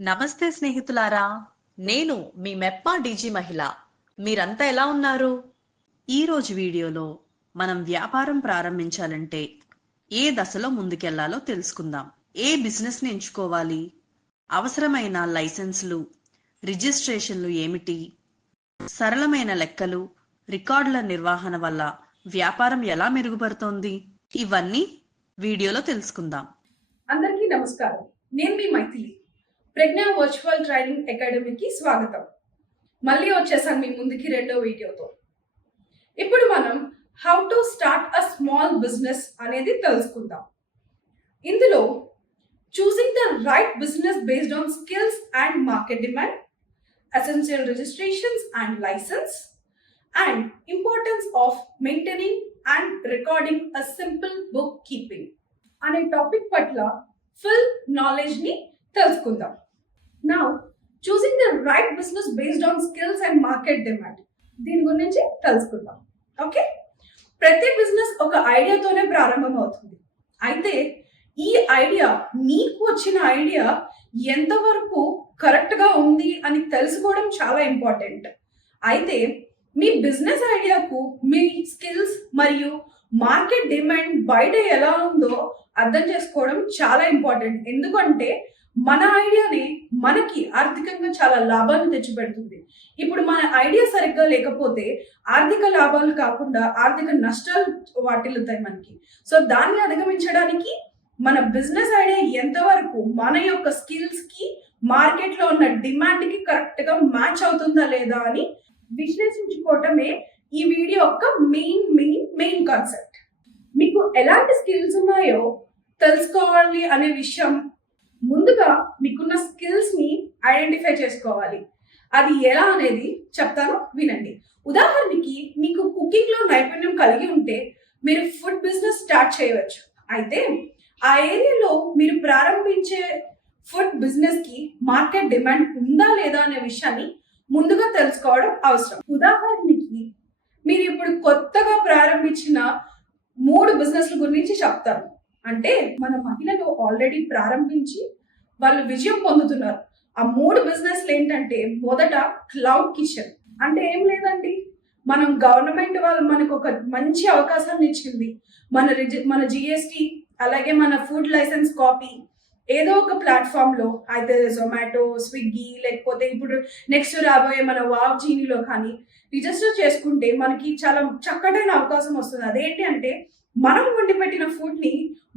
నమస్తే స్నేహితులారా నేను మీ మెప్పా డీజీ మహిళ. మీరంతా ఎలా ఉన్నారు? ఈరోజు వీడియోలో మనం వ్యాపారం ప్రారంభించాలంటే ఏ దశలో ముందుకెళ్ళాలో తెలుసుకుందాం. ఏ బిజినెస్ని ఎంచుకోవాలి? అవసరమైన లైసెన్సులు రిజిస్ట్రేషన్లు ఏమిటి? సరళమైన లెక్కలు రికార్డుల నిర్వహణ వల్ల వ్యాపారం ఎలా మెరుగుపడుతోంది? ఇవన్నీ వీడియోలో తెలుసుకుందాం. అందరికీ నమస్కారం. నేను మీ మైథిలి. ప్రజ్ఞ వర్చువల్ ట్రైనింగ్ అకాడమీకి స్వాగతం. మళ్ళీ వచ్చేసాను మీ ముందుకి రెండో వీడియోతో. ఇప్పుడు మనం how to start a small business అనేది తెలుసుకుందాం. ఇందులో choosing the right business based on skills and market demand essential registrations and licence and importance of maintaining and recording a simple bookkeeping అనే టాపిక్ పట్ల ఫుల్ నాలెడ్జ్ని తెలుసుకుందాం. నా choosing the right business based on skills and market demand దీని గురించి తెలుసుకుందాం. Okay ప్రతి business ఒక ఐడియాతోనే ప్రారంభం అవుతుంది అయితే ఈ ఐడియా నీకు వచ్చిన ఐడియా ఎంతవరకు కరెక్ట్గా ఉంది అని తెలుసుకోవడం చాలా ఇంపార్టెంట్ అయితే మీ బిజినెస్ ఐడియాకు మీ స్కిల్స్ మరియు మార్కెట్ డిమాండ్ బయట ఎలా ఉందో అర్థం చేసుకోవడం చాలా ఇంపార్టెంట్ ఎందుకంటే మన ఐడియానే మనకి ఆర్థికంగా చాలా లాభాలు తెచ్చిపెడుతుంది. ఇప్పుడు మన ఐడియా సరిగ్గా లేకపోతే ఆర్థిక లాభాలు కాకుండా ఆర్థిక నష్టాలు వాటిల్లుతాయి మనకి. సో దాన్ని అధిగమించడానికి మన బిజినెస్ ఐడియా ఎంతవరకు మన యొక్క స్కిల్స్కి మార్కెట్లో ఉన్న డిమాండ్కి కరెక్ట్గా మ్యాచ్ అవుతుందా లేదా అని విశ్లేషించుకోవటమే ఈ వీడియో యొక్క మెయిన్ మెయిన్ మెయిన్ కాన్సెప్ట్ మీకు ఎలాంటి స్కిల్స్ ఉన్నాయో తెలుసుకోవాలి అనే విషయం ముందుగా మీకున్న స్కిల్స్ని ఐడెంటిఫై చేసుకోవాలి. అది ఎలా అనేది చెప్తాను వినండి. ఉదాహరణకి మీకు కుకింగ్లో నైపుణ్యం కలిగి ఉంటే మీరు ఫుడ్ బిజినెస్ స్టార్ట్ చేయవచ్చు. అయితే ఆ ఏరియాలో మీరు ప్రారంభించే ఫుడ్ బిజినెస్కి మార్కెట్ డిమాండ్ ఉందా లేదా అనే విషయాన్ని ముందుగా తెలుసుకోవడం అవసరం. ఉదాహరణకి మీరు ఇప్పుడు కొత్తగా ప్రారంభించిన మూడు బిజినెస్ల గురించి చెప్తారు అంటే మన మహిళలు ఆల్రెడీ ప్రారంభించి వాళ్ళు విజయం పొందుతున్నారు. ఆ మూడు బిజినెస్లు ఏంటంటే మొదట క్లౌడ్ కిచెన్ అంటే ఏం లేదండి? మనం గవర్నమెంట్ వాళ్ళు మనకు ఒక మంచి అవకాశాన్ని ఇచ్చింది. మన రిజి మన జిఎస్టి అలాగే మన ఫుడ్ లైసెన్స్ కాపీ ఏదో ఒక ప్లాట్ఫామ్లో అయితే జొమాటో స్విగ్గీ లేకపోతే ఇప్పుడు నెక్స్ట్ రాబోయే మన వావ్ జీనీలో కానీ రిజిస్టర్ చేసుకుంటే మనకి చాలా చక్కటైన అవకాశం వస్తుంది. అదేంటి అంటే మనం వండి పెట్టిన ఫుడ్ని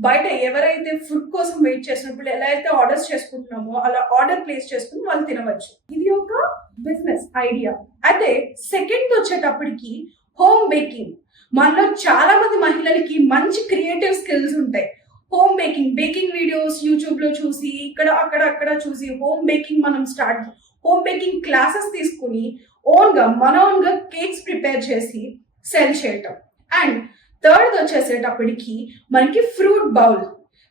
బయట ఎవరైతే ఫుడ్ కోసం వెయిట్ చేసినప్పుడు ఎలా అయితే ఆర్డర్స్ చేసుకుంటున్నామో అలా ఆర్డర్ ప్లేస్ చేసుకుని వాళ్ళు తినవచ్చు. ఇది ఒక బిజినెస్ ఐడియా అయితే సెకండ్ వచ్చేటప్పటికి హోమ్ బేకింగ్ మనలో చాలా మంది మహిళలకి మంచి క్రియేటివ్ స్కిల్స్ ఉంటాయి. హోమ్ బేకింగ్ బేకింగ్ వీడియోస్ యూట్యూబ్లో చూసి ఇక్కడ అక్కడ అక్కడ చూసి హోమ్ బేకింగ్ మనం స్టార్ట్ హోమ్ బేకింగ్ క్లాసెస్ తీసుకుని ఓన్గా మన ఓన్గా కేక్స్ ప్రిపేర్ చేసి సెల్ చేయటం. అండ్ థర్డ్ వచ్చేసేటప్పటికి మనకి ఫ్రూట్ బౌల్.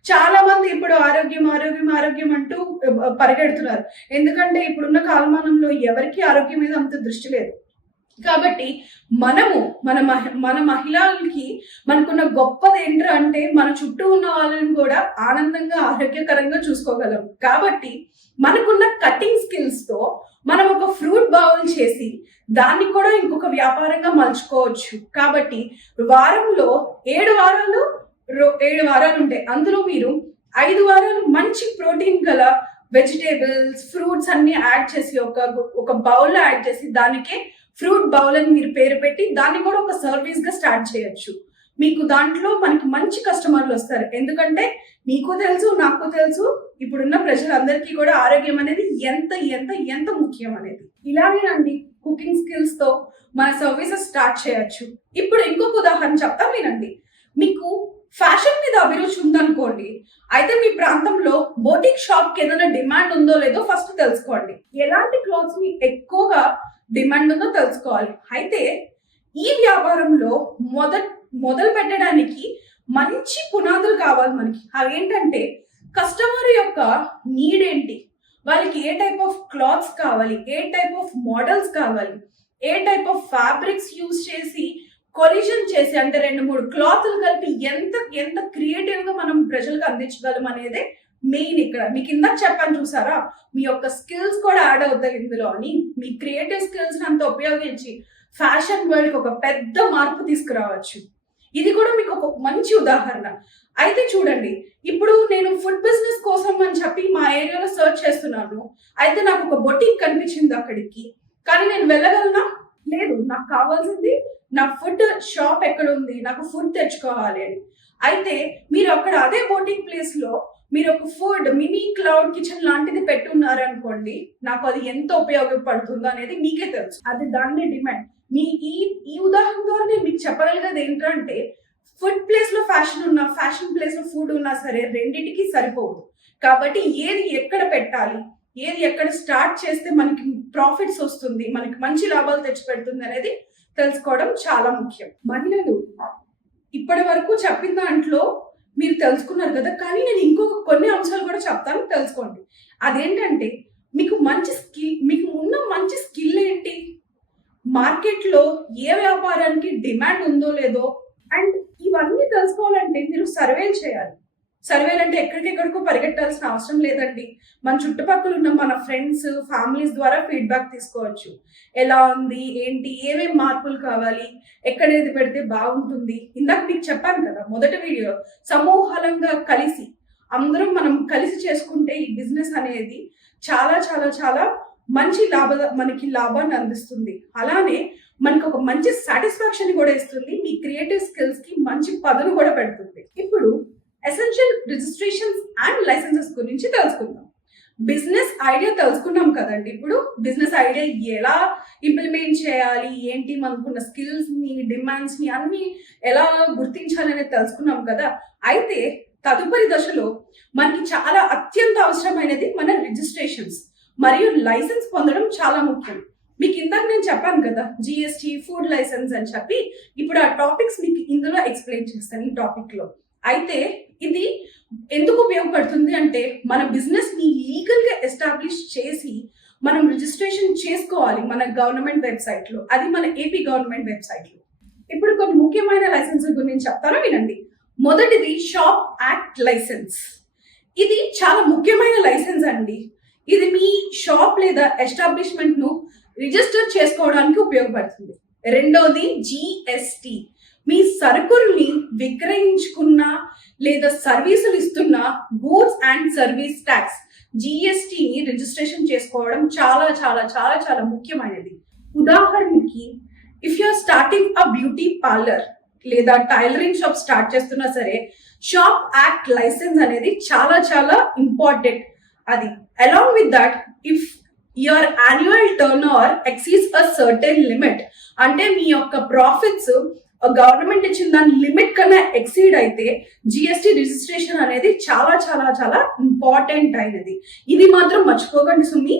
చాలా మంది ఇప్పుడు ఆరోగ్యం ఆరోగ్యం ఆరోగ్యం అంటూ పరిగెడుతున్నారు. ఎందుకంటే ఇప్పుడున్న కాలమానంలో ఎవరికి ఆరోగ్యం మీద అంత దృష్టి లేదు. కాబట్టి మనము మన మహి మన మహిళలకి మనకున్న గొప్పది ఏంటో అంటే మన చుట్టూ ఉన్న వాళ్ళని కూడా ఆనందంగా ఆరోగ్యకరంగా చూసుకోగలం. కాబట్టి మనకున్న కటింగ్ స్కిల్స్తో మనం ఒక ఫ్రూట్ బౌల్ చేసి దాన్ని కూడా ఇంకొక వ్యాపారంగా మలుచుకోవచ్చు. కాబట్టి వారంలో ఏడు వారాలు రో- ఏడు వారాలు ఉంటాయి. అందులో మీరు ఐదు వారాలు మంచి ప్రోటీన్ గల వెజిటేబుల్స్ ఫ్రూట్స్ అన్ని యాడ్ చేసి ఒక ఒక బౌల్ యాడ్ చేసి దానికే ఫ్రూట్ బౌల్ అని మీరు పేరు పెట్టి దాన్ని కూడా ఒక సర్వీస్గా స్టార్ట్ చేయొచ్చు. మీకు దాంట్లో మనకి మంచి కస్టమర్లు వస్తారు. ఎందుకంటే మీకు తెలుసు నాకు తెలుసు. ఇప్పుడున్న ప్రజలందరికీ కూడా ఆరోగ్యం అనేది ఎంత ఎంత ఎంత ముఖ్యం అనేది. ఇలాగేనండి కుకింగ్ స్కిల్స్తో మన సర్వీసెస్ స్టార్ట్ చేయొచ్చు. ఇప్పుడు ఇంకొక ఉదాహరణ చెప్తా వినండి. మీకు ఫ్యాషన్ మీద అభిరుచి ఉందనుకోండి. అయితే మీ ప్రాంతంలో బోటిక్ షాప్కి ఏదైనా డిమాండ్ ఉందో లేదో ఫస్ట్ తెలుసుకోండి. ఎలాంటి క్లాత్స్ని ఎక్కువగా డిమాండ్ ఉందో తెలుసుకోవాలి. అయితే ఈ వ్యాపారంలో మొద మొదలు పెట్టడానికి మంచి పునాదులు కావాలి మనకి. అవి ఏంటంటే కస్టమర్ యొక్క నీడ్ ఏంటి? వాళ్ళకి ఏ టైప్ ఆఫ్ క్లాత్స్ కావాలి? ఏ టైప్ ఆఫ్ మోడల్స్ కావాలి? ఏ టైప్ ఆఫ్ ఫ్యాబ్రిక్స్ యూజ్ చేసి కొలిజన్ చేసి అంటే రెండు మూడు క్లాత్లు కలిపి ఎంత ఎంత క్రియేటివ్గా మనం ప్రజలకు అందించగలం అనేది మెయిన్ ఇక్కడ. మీకు ఇందాక చెప్పాను చూసారా? మీ యొక్క స్కిల్స్ కూడా యాడ్ అవుతాయి ఇందులో అని. మీ క్రియేటివ్ స్కిల్స్ అంత ఉపయోగించి ఫ్యాషన్ వరల్డ్ ఒక పెద్ద మార్పు తీసుకురావచ్చు. ఇది కూడా మీకు ఒక మంచి ఉదాహరణ. అయితే చూడండి ఇప్పుడు నేను ఫుడ్ బిజినెస్ కోసం అని చెప్పి మా ఏరియాలో సర్చ్ చేస్తున్నాను. అయితే నాకు ఒక బొటిక్ కనిపించింది అక్కడికి. కానీ నేను వెళ్ళగలనా? లేదు నాకు కావాల్సింది నా ఫుడ్ షాప్ ఎక్కడ ఉంది నాకు ఫుడ్ తెచ్చుకోవాలి అని. అయితే మీరు అక్కడ అదే బోటింగ్ ప్లేస్లో మీరు ఒక ఫుడ్ మినీ క్లౌడ్ కిచెన్ లాంటిది పెట్టున్నారు అనుకోండి నాకు అది ఎంత ఉపయోగపడుతుందో అనేది మీకే తెలుసు. అది దాన్ని డిమాండ్. మీ ఈ ఈ ఉదాహరణ ద్వారా నేను మీకు చెప్పగలిగేది ఏంటంటే ఫుడ్ ప్లేస్లో ఫ్యాషన్ ఉన్నా ఫ్యాషన్ ప్లేస్లో ఫుడ్ ఉన్నా సరే రెండింటికి సరిపోదు. కాబట్టి ఏది ఎక్కడ పెట్టాలి ఏది ఎక్కడ స్టార్ట్ చేస్తే మనకి ప్రాఫిట్స్ వస్తుంది మనకి మంచి లాభాలు తెచ్చిపెడుతుంది అనేది తెలుసుకోవడం చాలా ముఖ్యం. మహిళలు. ఇప్పటి వరకు చెప్పిన దాంట్లో మీరు తెలుసుకున్నారు కదా కానీ నేను ఇంకొక కొన్ని అంశాలు కూడా చెప్తాను తెలుసుకోండి. అదేంటంటే మీకు మంచి స్కిల్ మీకు ఉన్న మంచి స్కిల్ ఏంటి? మార్కెట్లో ఏ వ్యాపారానికి డిమాండ్ ఉందో లేదో అండ్ ఇవన్నీ తెలుసుకోవాలంటే మీరు సర్వేలు చేయాలి. సర్వేలు అంటే ఎక్కడికెక్కడికో పరిగెట్టాల్సిన అవసరం లేదండి. మన చుట్టుపక్కల ఉన్న మన ఫ్రెండ్స్ ఫ్యామిలీస్ ద్వారా ఫీడ్బ్యాక్ తీసుకోవచ్చు. ఎలా ఉంది? ఏంటి? ఏమేమి మార్పులు కావాలి? ఎక్కడేది పెడితే బాగుంటుంది? ఇందాక మీకు చెప్పాను కదా మొదటి వీడియో. సమూహాలంగా కలిసి అందరం మనం కలిసి చేసుకుంటే ఈ బిజినెస్ అనేది చాలా చాలా చాలా మంచి లాభ మనకి లాభాన్ని అందిస్తుంది. అలానే మనకు ఒక మంచి సాటిస్ఫాక్షన్ కూడా ఇస్తుంది. మీ క్రియేటివ్ స్కిల్స్కి మంచి పదును కూడా పెడుతుంది. ఇప్పుడు ఎసెన్షియల్ రిజిస్ట్రేషన్స్ అండ్ లైసెన్సెస్ గురించి తెలుసుకుందాం. బిజినెస్ ఐడియా తెలుసుకున్నాం కదండి. ఇప్పుడు బిజినెస్ ఐడియా ఎలా ఇంప్లిమెంట్ చేయాలి? ఏంటి మనకున్న స్కిల్స్ని డిమాండ్స్ని అన్ని ఎలా గుర్తించాలి అనేది తెలుసుకున్నాం కదా. అయితే తదుపరి దశలో మనకి చాలా అత్యంత అవసరమైనది మన రిజిస్ట్రేషన్స్ మరియు లైసెన్స్ పొందడం చాలా ముఖ్యం. మీకు ఇందాక నేను చెప్పాను కదా జిఎస్టీ ఫుడ్ లైసెన్స్ అని చెప్పి. ఇప్పుడు ఆ టాపిక్స్ మీకు ఇందులో ఎక్స్ప్లెయిన్ చేస్తాను ఈ టాపిక్లో అయితే ఇది ఎందుకు ఉపయోగపడుతుంది అంటే మన బిజినెస్ని లీగల్గా ఎస్టాబ్లిష్ చేసి మనం రిజిస్ట్రేషన్ చేసుకోవాలి మన గవర్నమెంట్ వెబ్సైట్లో అది మన ఏపీ గవర్నమెంట్ వెబ్సైట్లో ఇప్పుడు కొన్ని ముఖ్యమైన లైసెన్స్ గురించి చెప్తారో వినండి. మొదటిది షాప్ యాక్ట్ లైసెన్స్ ఇది చాలా ముఖ్యమైన లైసెన్స్ అండి. ఇది మీ షాప్ లేదా ఎస్టాబ్లిష్మెంట్ను రిజిస్టర్ చేసుకోవడానికి ఉపయోగపడుతుంది. రెండోది జిఎస్టి మీ సరుకుల్ని విక్రయించుకున్న లేదా సర్వీసులు ఇస్తున్న గూడ్స్ అండ్ సర్వీస్ ట్యాక్స్. జిఎస్టిని రిజిస్ట్రేషన్ చేసుకోవడం చాలా చాలా చాలా చాలా ముఖ్యమైనది. ఉదాహరణకి if you're starting a beauty parlour లేదా టైలరింగ్ షాప్ స్టార్ట్ చేస్తున్నా సరే షాప్ యాక్ట్ లైసెన్స్ అనేది చాలా చాలా ఇంపార్టెంట్ అది along with that if your annual turnover exceeds a certain limit అంటే మీ యొక్క ప్రాఫిట్స్ గవర్నమెంట్ ఇచ్చిన దాని లిమిట్ కన్నా ఎక్సీడ్ అయితే జిఎస్టి రిజిస్ట్రేషన్ అనేది చాలా చాలా చాలా ఇంపార్టెంట్ అయినది. ఇది మాత్రం మర్చిపోకండి సుమి.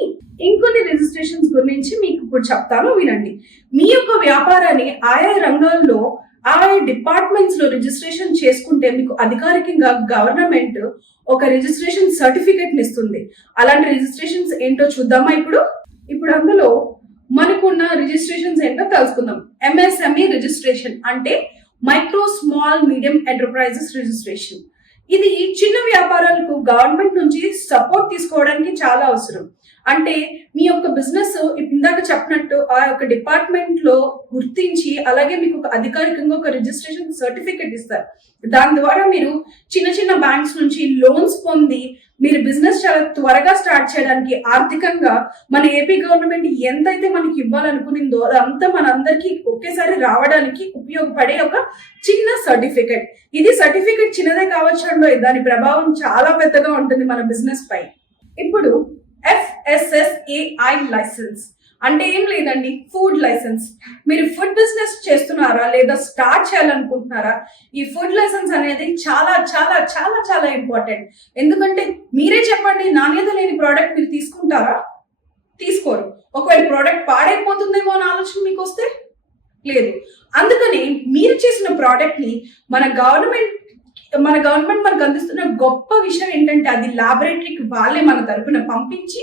ఇంకొన్ని రిజిస్ట్రేషన్స్ గురించి మీకు ఇప్పుడు చెప్తాను వినండి. మీ యొక్క వ్యాపారాన్ని ఆయా రంగాల్లో ఆయా డిపార్ట్మెంట్స్లో రిజిస్ట్రేషన్ చేసుకుంటే మీకు అధికారికంగా గవర్నమెంట్ ఒక రిజిస్ట్రేషన్ సర్టిఫికెట్ ఇస్తుంది. అలాంటి రిజిస్ట్రేషన్స్ ఏంటో చూద్దామా ఇప్పుడు? ఇప్పుడు అందులో మనకున్న రిజిస్ట్రేషన్స్ ఏంటో తెలుసుకుందాం. ఎంఎస్ఎంఈ రిజిస్ట్రేషన్ అంటే micro small medium enterprises registration. ఇది చిన్న వ్యాపారాలకు గవర్నమెంట్ నుంచి సపోర్ట్ తీసుకోవడానికి చాలా అవసరం. అంటే మీ యొక్క బిజినెస్ ఇందాక చెప్పినట్టు ఆ యొక్క డిపార్ట్మెంట్లో గుర్తించి అలాగే మీకు ఒక అధికారికంగా ఒక రిజిస్ట్రేషన్ సర్టిఫికెట్ ఇస్తారు. దాని ద్వారా మీరు చిన్న చిన్న బ్యాంక్స్ నుంచి లోన్స్ పొంది మీరు బిజినెస్ చాలా త్వరగా స్టార్ట్ చేయడానికి ఆర్థికంగా మన ఏపీ గవర్నమెంట్ ఎంతైతే మనకి ఇవ్వాలనుకునిందో అదంతా మనందరికీ ఒకేసారి రావడానికి ఉపయోగపడే ఒక చిన్న సర్టిఫికెట్ ఇది సర్టిఫికెట్ చిన్నదే కావచ్చు దాని ప్రభావం చాలా పెద్దగా ఉంటుంది మన బిజినెస్ పై. ఇప్పుడు ఎఫ్ఎస్ఎస్ఏఐ లైసెన్స్ అంటే ఏం లేదండి ఫుడ్ లైసెన్స్ మీరు ఫుడ్ బిజినెస్ చేస్తున్నారా లేదా స్టార్ట్ చేయాలనుకుంటున్నారా? ఈ ఫుడ్ లైసెన్స్ అనేది చాలా చాలా చాలా చాలా ఇంపార్టెంట్ ఎందుకంటే మీరే చెప్పండి నాణ్యత లేని ప్రోడక్ట్ మీరు తీసుకుంటారా? తీసుకోరు. ఒకవేళ ప్రోడక్ట్ పాడైపోతుందేమో అని ఆలోచన మీకు వస్తే? లేదు. అందుకని మీరు చేసిన ప్రోడక్ట్ని మన గవర్నమెంట్ మన గవర్నమెంట్ మనకు అందిస్తున్న గొప్ప విషయం ఏంటంటే అది లాబొరేటరీకి వాళ్ళే మన తరపున పంపించి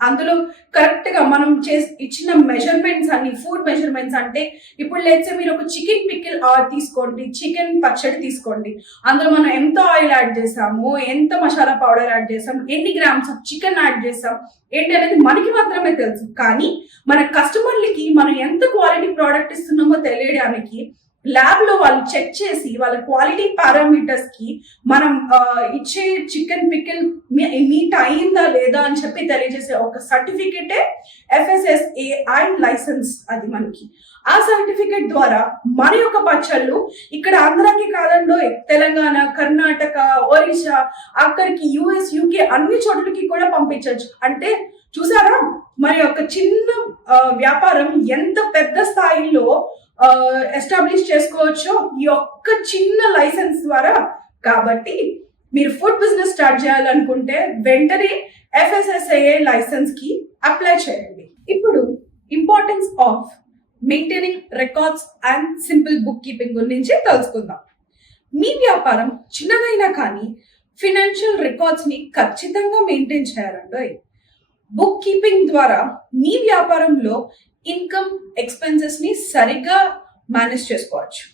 అందులో కరెక్ట్గా మనం చేసి ఇచ్చిన మెజర్మెంట్స్ అన్ని ఫుడ్ మెజర్మెంట్స్ అంటే ఇప్పుడు లేచే మీరు ఒక చికెన్ పికిల్ తీసుకోండి చికెన్ పచ్చడి తీసుకోండి. అందులో మనం ఎంత ఆయిల్ యాడ్ చేసాము ఎంత మసాలా పౌడర్ యాడ్ చేసాం ఎన్ని గ్రామ్స్ ఆఫ్ చికెన్ యాడ్ చేసాం ఏంటి అనేది మనకి మాత్రమే తెలుసు. కానీ మన కస్టమర్లకి మనం ఎంత క్వాలిటీ ప్రోడక్ట్ ఇస్తున్నామో తెలియడానికి ల్యాబ్లో వాళ్ళు చెక్ చేసి వాళ్ళ క్వాలిటీ పారామీటర్స్కి మనం ఇచ్చే చికెన్ పికిల్ మీట్ అయిందా లేదా అని చెప్పి తెలియజేసే ఒక సర్టిఫికెటే ఎఫ్ఎస్ఎస్ఏఐ లైసెన్స్ అది మనకి. ఆ సర్టిఫికేట్ ద్వారా మన యొక్క పచ్చళ్ళు ఇక్కడ ఆంధ్రాకి కాదండో తెలంగాణ కర్ణాటక ఒరిస్సా అక్కడికి యుఎస్ యూకే అన్ని చోట్లకి కూడా పంపించవచ్చు. అంటే చూసారా? మరి ఒక చిన్న వ్యాపారం ఎంత పెద్ద స్థాయిలో ఎస్టాబ్లిష్ చేసుకోవచ్చో ఈ ఒక్క చిన్న లైసెన్స్ ద్వారా. కాబట్టి మీరు ఫుడ్ బిజినెస్ స్టార్ట్ చేయాలనుకుంటే వెంటనే ఎఫ్ఎస్ఎస్ఐఏ లైసెన్స్కి అప్లై చేయండి. ఇప్పుడు importance of maintaining records and simple bookkeeping గురించి తెలుసుకుందాం. మీ వ్యాపారం చిన్నదైనా కానీ ఫినాన్షియల్ రికార్డ్స్ని ఖచ్చితంగా మెయింటైన్ చేయాలండి. బుక్ కీపింగ్ ద్వారా మీ వ్యాపారంలో ఇన్కమ్ ఎక్స్పెన్సెస్ని సరిగ్గా మేనేజ్ చేసుకోవచ్చు.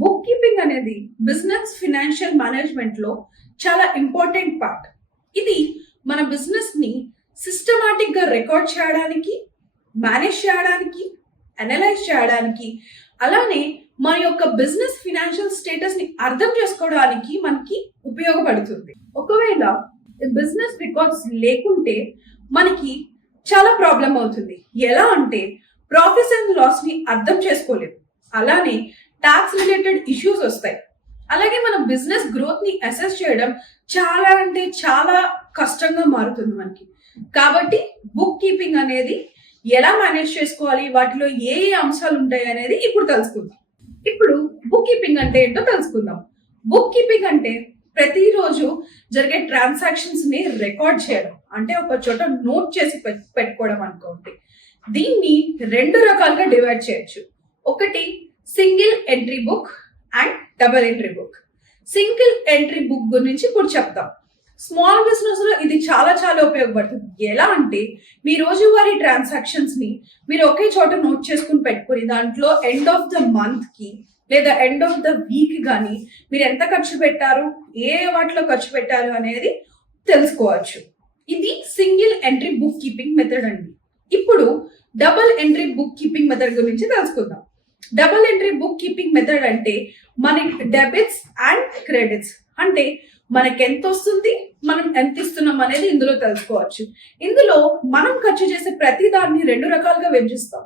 బుక్ కీపింగ్ అనేది బిజినెస్ ఫినాన్షియల్ మేనేజ్మెంట్లో చాలా ఇంపార్టెంట్ పార్ట్. ఇది మన బిజినెస్ని సిస్టమాటిక్గా రికార్డ్ చేయడానికి మేనేజ్ చేయడానికి అనలైజ్ చేయడానికి అలానే మన యొక్క బిజినెస్ ఫినాన్షియల్ స్టేటస్ని అర్థం చేసుకోవడానికి మనకి ఉపయోగపడుతుంది. ఒకవేళ బిజినెస్ రికార్డ్స్ లేకుంటే మనకి చాలా ప్రాబ్లం అవుతుంది. ఎలా అంటే ప్రాఫిట్స్ అండ్ లాస్ని అర్థం చేసుకోలేము అలానే ట్యాక్స్ రిలేటెడ్ ఇష్యూస్ వస్తాయి. అలాగే మన బిజినెస్ గ్రోత్ని అసెస్ చేయడం చాలా అంటే చాలా కష్టంగా మారుతుంది మనకి. కాబట్టి బుక్ కీపింగ్ అనేది ఎలా మేనేజ్ చేసుకోవాలి వాటిలో ఏ ఏ అంశాలు ఉంటాయి అనేది ఇప్పుడు తెలుసుకుందాం. ఇప్పుడు బుక్ కీపింగ్ అంటే ఏంటో తెలుసుకుందాం. బుక్ కీపింగ్ అంటే ప్రతిరోజు జరిగే ట్రాన్సాక్షన్స్ని రికార్డ్ చేయడం. అంటే ఒక చోట నోట్ చేసి పెట్టుకోవడం అనుకోండి. దీన్ని రెండు రకాలుగా డివైడ్ చేయొచ్చు. ఒకటి single entry book and double entry book single entry book గురించి ఇప్పుడు చెప్తాం స్మాల్ బిజినెస్లో ఇది చాలా చాలా ఉపయోగపడుతుంది. ఎలా అంటే మీ రోజువారీ ట్రాన్సాక్షన్స్ని మీరు ఒకే చోట నోట్ చేసుకుని పెట్టుకుని దాంట్లో ఎండ్ ఆఫ్ ద మంత్కి లేదా ఎండ్ ఆఫ్ ద వీక్ కానీ మీరు ఎంత ఖర్చు పెట్టారు ఏ వాటిలో ఖర్చు పెట్టారు అనేది తెలుసుకోవచ్చు. ఇది single entry book keeping method అండి. ఇప్పుడు double entry book keeping method గురించి తెలుసుకుందాం. Double entry book keeping method అంటే మనకి డెబిట్స్ అండ్ క్రెడిట్స్. అంటే మనకి ఎంత వస్తుంది మనం ఎంత ఇస్తున్నాం అనేది ఇందులో తెలుసుకోవచ్చు. ఇందులో మనం ఖర్చు చేసే ప్రతి దాన్ని రెండు రకాలుగా విభజిస్తాం.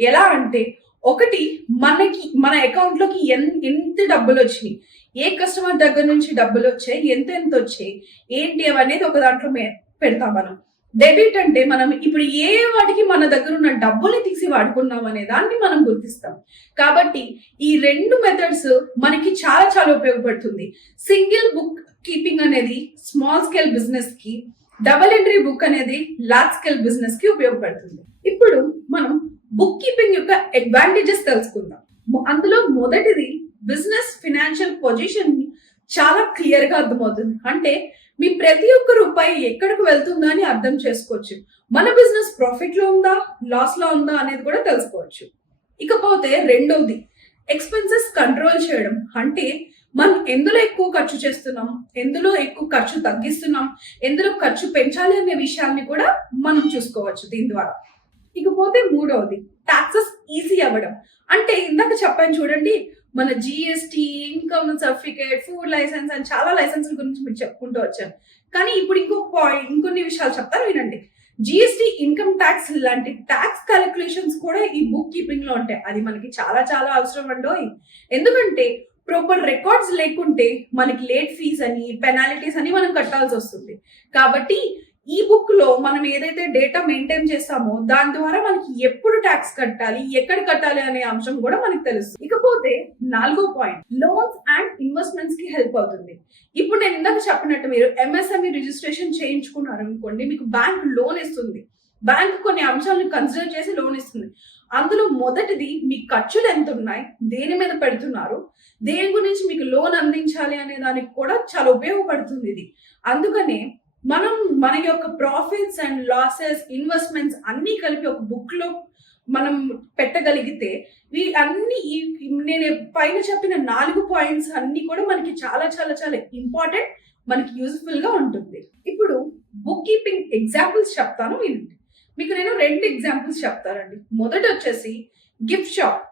ఎలా అంటే ఒకటి మనకి మన అకౌంట్లోకి ఎన్ ఎంత డబ్బులు వచ్చినాయి ఏ కస్టమర్ దగ్గర నుంచి డబ్బులు వచ్చాయి ఎంత ఎంత వచ్చాయి ఏంటి అనేది ఒక దాంట్లో మే- పెడతాం మనం. డెబిట్ అంటే మనం ఇప్పుడు ఏ వాటికి మన దగ్గర ఉన్న డబ్బుని తీసి వాడుకున్నాం అనే దాన్ని మనం గుర్తిస్తాం. కాబట్టి ఈ రెండు మెథడ్స్ మనకి చాలా చాలా ఉపయోగపడుతుంది. సింగిల్ బుక్ కీపింగ్ అనేది స్మాల్ స్కేల్ బిజినెస్కి డబల్ ఎంట్రీ బుక్ అనేది లార్జ్ స్కేల్ బిజినెస్కి ఉపయోగపడుతుంది. ఇప్పుడు మనం బుక్ కీపింగ్ యొక్క అడ్వాంటేజెస్ తెలుసుకుందాం. అందులో మొదటిది బిజినెస్ ఫినాన్షియల్ పొజిషన్ చాలా క్లియర్గా అర్థమవుతుంది. అంటే మీ ప్రతి ఒక్క రూపాయి ఎక్కడికి వెళ్తుందా అని అర్థం చేసుకోవచ్చు. మన బిజినెస్ ప్రాఫిట్లో ఉందా లాస్లో ఉందా అనేది కూడా తెలుసుకోవచ్చు. ఇకపోతే రెండోది ఎక్స్పెన్సెస్ కంట్రోల్ చేయడం. అంటే మనం ఎందులో ఎక్కువ ఖర్చు చేస్తున్నాం ఎందులో ఎక్కువ ఖర్చు తగ్గిస్తున్నాం ఎందులో ఖర్చు పెంచాలి అనే విషయాన్ని కూడా మనం చూసుకోవచ్చు దీని ద్వారా. ఇకపోతే మూడవది ట్యాక్సెస్ ఈజీ అవ్వడం. అంటే ఇందాక చెప్పాను చూడండి మన GST income certificate food licence అని చాలా లైసెన్స్ గురించి మీరు చెప్పుకుంటూ వచ్చాను. కానీ ఇప్పుడు ఇంకో పాయింట్ ఇంకొన్ని విషయాలు చెప్తాను వినండి. జిఎస్టి ఇన్కమ్ ట్యాక్స్ లాంటి ట్యాక్స్ క్యాలిక్యులేషన్స్ కూడా ఈ బుక్ కీపింగ్లో ఉంటాయి. అది మనకి చాలా చాలా అవసరం అండి ఎందుకంటే ప్రాపర్ రికార్డ్స్ లేకుంటే మనకి లేట్ ఫీజ్ అని పెనాలిటీస్ అని మనం కట్టాల్సి వస్తుంది. కాబట్టి ఈ బుక్ మనం ఏదైతే డేటా మెయింటైన్ చేస్తామో దాని ద్వారా మనకి ఎప్పుడు ట్యాక్స్ కట్టాలి ఎక్కడ కట్టాలి అనే అంశం కూడా మనకి తెలుస్తుంది. ఇకపోతే నాలుగో పాయింట్ లోన్స్ అండ్ ఇన్వెస్ట్మెంట్స్కి హెల్ప్ అవుతుంది. ఇప్పుడు నేను ఇందాక చెప్పినట్టు మీరు ఎంఎస్ఎంఈ రిజిస్ట్రేషన్ చేయించుకున్నారు అనుకోండి మీకు బ్యాంక్ లోన్ ఇస్తుంది. బ్యాంక్ కొన్ని అంశాలను కన్సిడర్ చేసి లోన్ ఇస్తుంది. అందులో మొదటిది మీ ఖర్చులు ఎంత ఉన్నాయి దేని మీద పెడుతున్నారు దేని గురించి మీకు లోన్ అందించాలి అనే దానికి కూడా చాలా ఉపయోగపడుతుంది ఇది. అందుకనే మనం మన యొక్క ప్రాఫిట్స్ అండ్ లాసెస్ ఇన్వెస్ట్మెంట్స్ అన్నీ కలిపి ఒక బుక్లో మనం పెట్టగలిగితే వీ అన్ని ఈ నేను పైన చెప్పిన నాలుగు పాయింట్స్ అన్నీ కూడా మనకి చాలా చాలా చాలా ఇంపార్టెంట్ మనకి యూజ్ఫుల్గా ఉంటుంది. ఇప్పుడు బుక్ కీపింగ్ ఎగ్జాంపుల్స్ చెప్తాను వినండి. మీకు నేను రెండు ఎగ్జాంపుల్స్ చెప్తానండి. మొదటి వచ్చేసి గిఫ్ట్ షాప్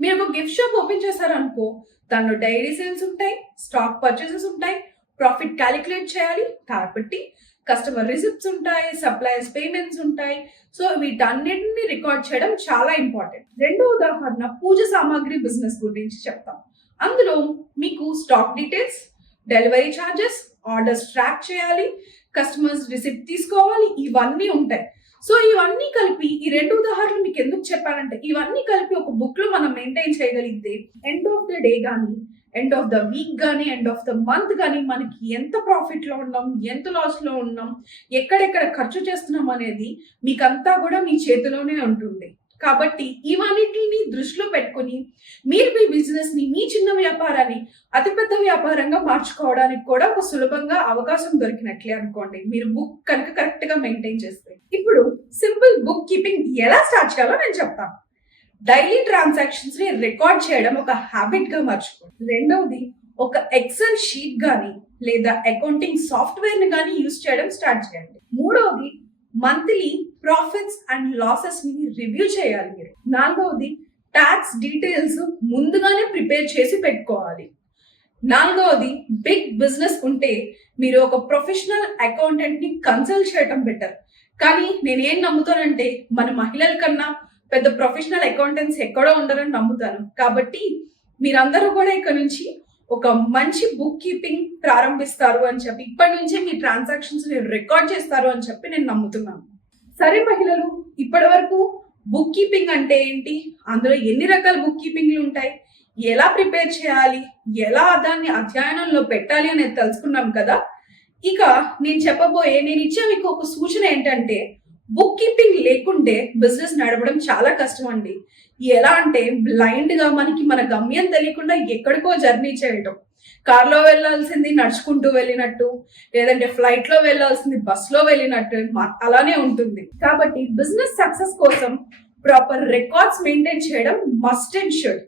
మీరు ఒక గిఫ్ట్ షాప్ ఓపెన్ చేశారనుకో దానిలో డైరీ సేల్స్ ఉంటాయి స్టాక్ పర్చేసెస్ ఉంటాయి ప్రాఫిట్ క్యాలిక్యులేట్ చేయాలి. కాబట్టి కస్టమర్ రిసిప్ట్స్ ఉంటాయి సప్లయర్స్ పేమెంట్స్ ఉంటాయి. సో వీటన్నిటిని రికార్డ్ చేయడం చాలా ఇంపార్టెంట్. రెండో ఉదాహరణ పూజ సామాగ్రి బిజినెస్ గురించి చెప్తాం. అందులో మీకు stock details delivery charges orders track చేయాలి కస్టమర్స్ రిసిప్ట్ తీసుకోవాలి ఇవన్నీ ఉంటాయి. సో ఇవన్నీ కలిపి ఈ రెండు ఉదాహరణలు మీకు ఎందుకు చెప్పానంటే ఇవన్నీ కలిపి ఒక బుక్లో మనం మెయింటైన్ చేయగలిగితే ఎండ్ ఆఫ్ ద డే కానీ ఎండ్ ఆఫ్ ద వీక్ కానీ ఎండ్ ఆఫ్ ద మంత్ కానీ మనకి ఎంత ప్రాఫిట్లో ఉన్నాం ఎంత లాస్లో ఉన్నాం ఎక్కడెక్కడ ఖర్చు చేస్తున్నాం అనేది మీకంతా కూడా మీ చేతిలోనే ఉంటుంది. కాబట్టి ఇవన్నిటిని దృష్టిలో పెట్టుకుని మీరు మీ బిజినెస్ని మీ చిన్న వ్యాపారాన్ని అతిపెద్ద వ్యాపారంగా మార్చుకోవడానికి కూడా ఒక సులభంగా అవకాశం దొరికినట్లే అనుకోండి. మీరు బుక్ కనుక కరెక్ట్గా మెయింటైన్ చేస్తే. ఇప్పుడు సింపుల్ బుక్ కీపింగ్ ఎలా స్టార్ట్ చేయాలో నేను చెప్తాను. డైలీ ట్రాన్సాక్షన్స్ని రికార్డ్ చేయడం ఒక హ్యాబిట్గా మర్చిపోండి రెండవది ఒక ఎక్సెల్ షీట్ కానీ లేదా అకౌంటింగ్ సాఫ్ట్వేర్ని కానీ యూజ్ చేయడం స్టార్ట్ చేయండి. మూడవది మంత్లీ ప్రాఫిట్స్ అండ్ లాసెస్ని రివ్యూ చేయాలి మీరు. నాలుగవది ట్యాక్స్ డీటెయిల్స్ ముందుగానే ప్రిపేర్ చేసి పెట్టుకోవాలి. నాలుగవది బిగ్ బిజినెస్ ఉంటే మీరు ఒక ప్రొఫెషనల్ అకౌంటెంట్ని కన్సల్ట్ చేయడం బెటర్ కానీ నేనేం నమ్ముతానంటే మన మహిళల కన్నా పెద్ద ప్రొఫెషనల్ అకౌంటెంట్స్ ఎక్కడో ఉండరని నమ్ముతాను. కాబట్టి మీరందరూ కూడా ఇక్కడ నుంచి ఒక మంచి బుక్ కీపింగ్ ప్రారంభిస్తారు అని చెప్పి ఇప్పటి నుంచే మీ ట్రాన్సాక్షన్స్ రికార్డ్ చేస్తారు అని చెప్పి నేను నమ్ముతున్నాను. సరే మహిళలు ఇప్పటి వరకు బుక్ కీపింగ్ అంటే ఏంటి? అందులో ఎన్ని రకాల బుక్ కీపింగ్లు ఉంటాయి? ఎలా ప్రిపేర్ చేయాలి? ఎలా దాన్ని అధ్యయనంలో పెట్టాలి అనేది తెలుసుకున్నాం కదా? ఇక నేను చెప్పబోయే నేను ఇచ్చే మీకు ఒక సూచన ఏంటంటే బుక్ కీపింగ్ లేకుంటే బిజినెస్ నడవడం చాలా కష్టం అండి ఎలా అంటే బ్లైండ్గా మనకి మన గమ్యం తెలియకుండా ఎక్కడికో జర్నీ చేయటం. కార్లో వెళ్ళాల్సింది నడుచుకుంటూ వెళ్ళినట్టు లేదంటే ఫ్లైట్లో వెళ్ళాల్సింది బస్లో వెళ్ళినట్టు మా- అలానే ఉంటుంది. కాబట్టి బిజినెస్ సక్సెస్ కోసం ప్రాపర్ రికార్డ్స్ మెయింటైన్ చేయడం మస్ట్ అండ్ షుడ్.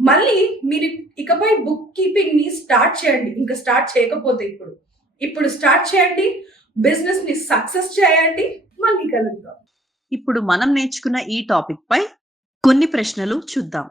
మళ్ళీ మీరు ఇకపై బుక్ కీపింగ్ని స్టార్ట్ చేయండి. ఇంకా స్టార్ట్ చేయకపోతే ఇప్పుడు. ఇప్పుడు స్టార్ట్ చేయండి. బిజినెస్ని సక్సెస్ చేయండి. మళ్ళీ కలుద్దాం. ఇప్పుడు మనం నేర్చుకున్న ఈ టాపిక్ పై కొన్ని ప్రశ్నలు చూద్దాం.